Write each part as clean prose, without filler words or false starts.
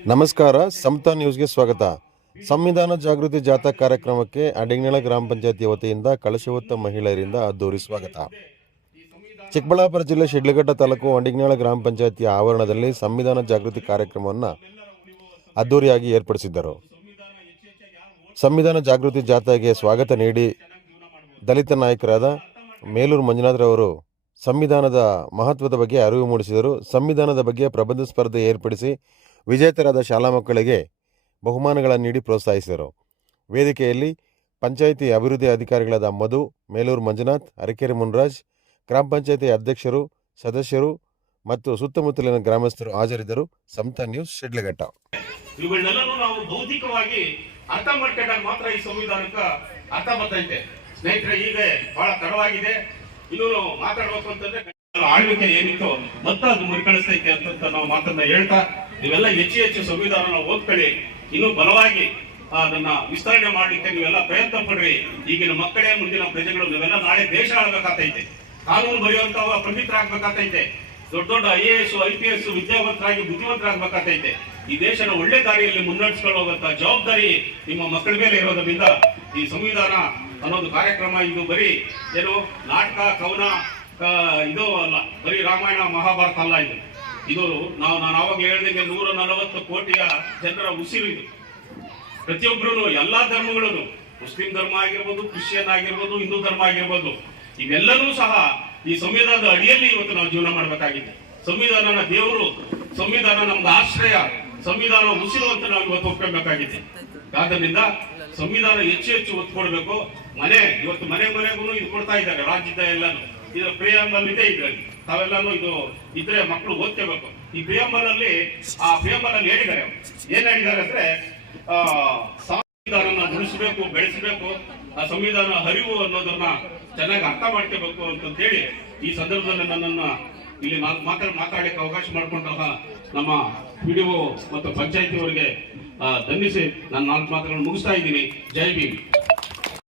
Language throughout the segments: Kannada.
ನಮಸ್ಕಾರ, ಸಮತಾ ನ್ಯೂಸ್ಗೆ ಸ್ವಾಗತ. ಸಂವಿಧಾನ ಜಾಗೃತಿ ಜಾಥಾ ಕಾರ್ಯಕ್ರಮಕ್ಕೆ ಅಡಿಗನಳ ಗ್ರಾಮ ಪಂಚಾಯತಿ ವತಿಯಿಂದ ಕಳಶವತ್ತ ಮಹಿಳೆಯರಿಂದ ಅದ್ದೂರಿ ಸ್ವಾಗತ. ಚಿಕ್ಕಬಳ್ಳಾಪುರ ಜಿಲ್ಲೆ ಶಿಡ್ಲಘಟ್ಟ ತಾಲೂಕು ಅಡಿಗನಳ ಗ್ರಾಮ ಪಂಚಾಯತಿಯ ಆವರಣದಲ್ಲಿ ಸಂವಿಧಾನ ಜಾಗೃತಿ ಕಾರ್ಯಕ್ರಮವನ್ನು ಅದ್ದೂರಿಯಾಗಿ ಏರ್ಪಡಿಸಿದ್ದರು. ಸಂವಿಧಾನ ಜಾಗೃತಿ ಜಾಥಾಗೆ ಸ್ವಾಗತ ನೀಡಿ ದಲಿತ ನಾಯಕರಾದ ಮೇಲೂರು ಮಂಜುನಾಥರವರು ಸಂವಿಧಾನದ ಮಹತ್ವದ ಬಗ್ಗೆ ಅರಿವು ಮೂಡಿಸಿದರು. ಸಂವಿಧಾನದ ಬಗ್ಗೆ ಪ್ರಬಂಧ ಸ್ಪರ್ಧೆ ಏರ್ಪಡಿಸಿ ವಿಜೇತರಾದ ಶಾಲಾ ಮಕ್ಕಳಿಗೆ ಬಹುಮಾನಗಳನ್ನು ನೀಡಿ ಪ್ರೋತ್ಸಾಹಿಸಿದರು. ವೇದಿಕೆಯಲ್ಲಿ ಪಂಚಾಯಿತಿ ಅಭಿವೃದ್ಧಿ ಅಧಿಕಾರಿಗಳಾದ ಮಧು, ಮೇಲೂರು ಮಂಜುನಾಥ್, ಅರಕೆರೆ ಮುನ್ರಾಜ್, ಗ್ರಾಮ ಪಂಚಾಯಿತಿ ಅಧ್ಯಕ್ಷರು, ಸದಸ್ಯರು ಮತ್ತು ಸುತ್ತಮುತ್ತಲಿನ ಗ್ರಾಮಸ್ಥರು ಹಾಜರಿದ್ದರು. ಸಮತಾ ನ್ಯೂಸ್, ಶಿಡ್ಲಘಟ್ಟ. ಇವುಗಳನ್ನೆಲ್ಲನೂ ನಾವು ಭೌತಿಕವಾಗಿ ಅರ್ಥ ಮಾಡ್ಕೊಂಡಾಗ ಮಾತ್ರ ಈ ಸಂವಿಧಾನಕ್ಕೆ ಅರ್ಥ ಬರ್ತೈತೆ. ಸ್ನೇಹಿತರೆ, ಈಗ ಬಹಳ ತಡವಾಗಿದೆ. ಇನ್ನೂ ಮಾತಾಡ್ಬೇಕು ಅಂತಂದ್ರೆ ಆಳ್ವಿಕೆ ಏನಿತ್ತು ಮತ್ತೆ ಅದು ಮುರಿಕಳಿಸ್ತೈತೆ ಅಂತ ನಾವು ಮಾತನ್ನ ಹೇಳ್ತಾ, ನೀವೆಲ್ಲ ಹೆಚ್ಚು ಸಂವಿಧಾನ ಓದ್ಕೊಳ್ಳಿ, ಇನ್ನೂ ಬಲವಾಗಿ ಅದನ್ನ ವಿಸ್ತರಣೆ ಮಾಡ್ಲಿಕ್ಕೆ ನೀವೆಲ್ಲ ಪ್ರಯತ್ನ ಪಡ್ರಿ. ಈಗಿನ ಮಕ್ಕಳೇ ಮುಂದಿನ ಪ್ರಜೆಗಳು. ನೀವೆಲ್ಲ ನಾಳೆ ದೇಶ ಆಳ್ಬೇಕಾಗ್ತೈತೆ, ಕಾನೂನು ಬರೆಯುವಂತಹ ಪಂಡಿತರಾಗಬೇಕಾಗ್ತೈತೆ, ದೊಡ್ಡ ದೊಡ್ಡ IAS IPS ವಿದ್ಯಾವಂತರಾಗಿ ಬುದ್ಧಿವಂತರಾಗಬೇಕಾಗ್ತೈತೆ. ಈ ದೇಶನ ಒಳ್ಳೆ ದಾರಿಯಲ್ಲಿ ಮುನ್ನಡೆಸ್ಕೊಳ್ಳುವಂತ ಜವಾಬ್ದಾರಿ ನಿಮ್ಮ ಮಕ್ಕಳ ಮೇಲೆ ಇರೋದ್ರಿಂದ ಈ ಸಂವಿಧಾನ ಅನ್ನೋದು ಕಾರ್ಯಕ್ರಮ ಇದು ಬರೀ ಏನು ನಾಟಕ ಕವನ ಇದು ಅಲ್ಲ, ಬರೀ ರಾಮಾಯಣ ಮಹಾಭಾರತ ಅಲ್ಲ. ಇದು ನಾನು ಆವಾಗ ಹೇಳಿದಂಗೆ 140 ಕೋಟಿಯ ಜನರ ಉಸಿರು. ಇದು ಪ್ರತಿಯೊಬ್ಬರು, ಎಲ್ಲಾ ಧರ್ಮಗಳು, ಮುಸ್ಲಿಂ ಧರ್ಮ ಆಗಿರ್ಬೋದು, ಕ್ರಿಶ್ಚಿಯನ್ ಆಗಿರ್ಬೋದು, ಹಿಂದೂ ಧರ್ಮ ಆಗಿರ್ಬೋದು, ಇವೆಲ್ಲನೂ ಸಹ ಈ ಸಂವಿಧಾನದ ಅಡಿಯಲ್ಲಿ ಇವತ್ತು ನಾವು ಜೀವನ ಮಾಡಬೇಕಾಗಿದೆ. ಸಂವಿಧಾನನ ದೇವರು, ಸಂವಿಧಾನ ನಮ್ಗೆ ಆಶ್ರಯ, ಸಂವಿಧಾನ ಉಸಿರು ಅಂತ ನಾವು ಇವತ್ತು ಒಪ್ಕೊಳ್ಬೇಕಾಗಿದೆ. ಆದ್ದರಿಂದ ಸಂವಿಧಾನ ಹೆಚ್ಚು ಒತ್ತು ಕೊಡಬೇಕು. ಇವತ್ತು ಮನೆಗೂ ಇದು ಕೊಡ್ತಾ ಇದ್ದಾರೆ ರಾಜ್ಯದ ಎಲ್ಲಾನು. ಇದರ ಪ್ರಿಯಾಂಬಲ್ ಇದೆ, ಇದರಲ್ಲಿ ತಾವೆಲ್ಲಾನು ಇದು ಇದ್ರೆ ಮಕ್ಕಳು ಓದ್ಕೋಬೇಕು. ಈ ಪ್ರಿಯಾಂಬಲ್ ಅಲ್ಲಿ ಹೇಳಿದ್ದಾರೆ, ಏನ್ ಹೇಳಿದ್ದಾರೆ ಅಂದ್ರೆ ಸಂವಿಧಾನ ಉಳಿಸಬೇಕು, ಬೆಳೆಸಬೇಕು, ಆ ಸಂವಿಧಾನ ಅರಿವು ಅನ್ನೋದನ್ನ ಚೆನ್ನಾಗಿ ಅರ್ಥ ಮಾಡ್ಕೋಬೇಕು ಅಂತ ಹೇಳಿ ಈ ಸಂದರ್ಭದಲ್ಲಿ ನನ್ನನ್ನ ಇಲ್ಲಿ ಮಾತಾಡಲಿಕ್ಕೆ ಅವಕಾಶ ಮಾಡಿಕೊಂಡಾಗ ನಮ್ಮ PDO ಮತ್ತು ಪಂಚಾಯತಿ ಅವರಿಗೆ ಧನ್ಯವಾದ ನಾನು 4 ಮಾತುಗಳನ್ನು ಮುಗಿಸ್ತಾ ಇದ್ದೀನಿ. ಜೈ ಭೀಮ್.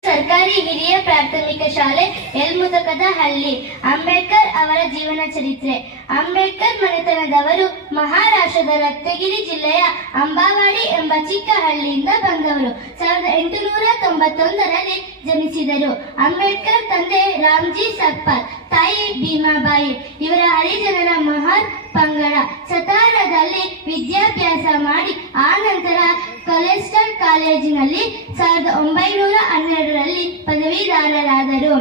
ಸರ್ಕಾರಿ ಹಿರಿಯ ಪ್ರಾಥಮಿಕ ಶಾಲೆ ಯಲಮುದಕದಹಳ್ಳಿ. ಅಂಬೇಡ್ಕರ್ ಅವರ ಜೀವನ ಚರಿತ್ರೆ. ಅಂಬೇಡ್ಕರ್ ಮನೆತನದವರು ಮಹಾರಾಷ್ಟ್ರದ ರತ್ನಗಿರಿ ಜಿಲ್ಲೆಯ ಅಂಬಾವಾಡಿ ಎಂಬ ಚಿಕ್ಕ ಹಳ್ಳಿಯಿಂದ ಬಂದವರು. 1891ರಲ್ಲಿ ಜನಿಸಿದರು. ಅಂಬೇಡ್ಕರ್ ತಂದೆ ರಾಮ್ಜಿ ಸಕ್ಪಾಲ್, ತಾಯಿ ಭೀಮಾಬಾಯಿ. ಇವರ ಹರಿಜನರ ಮಹಾನ್ ಪಂಗಡ. ಸತಾರಾದಲ್ಲಿ ವಿದ್ಯಾಭ್ಯಾಸ ಮಾಡಿ ಆ ನಂತರ ಕೊಲೆಸ್ಟರ್ ಕಾಲೇಜಿನಲ್ಲಿ 1912ರಲ್ಲಿ ಪದವೀಧರರಾದರು.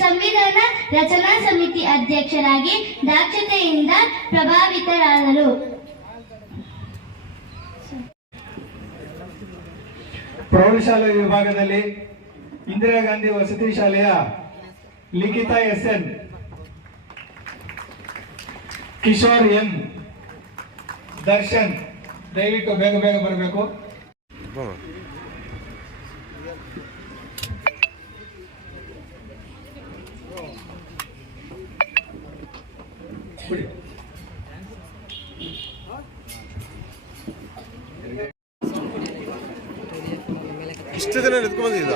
ಸಂವಿಧಾನ ರಚನಾ ಸಮಿತಿ ಅಧ್ಯಕ್ಷರಾಗಿ ದಕ್ಷತೆಯಿಂದ ಪ್ರಭಾವಿತರಾದರು. ಪ್ರೌಢಶಾಲೆ ವಿಭಾಗದಲ್ಲಿ ಇಂದಿರಾ ಗಾಂಧಿ ವಸತಿ ಶಾಲೆಯ ಲಿಖಿತಾ SN, ಕಿಶೋರ್ M, ದರ್ಶನ್. ದಯವಿಟ್ಟು ಬೇಗ ಬರಬೇಕು. ಇಷ್ಟು ಜನ ನಿಂತ್ಕೊಂಡಿದ್ದ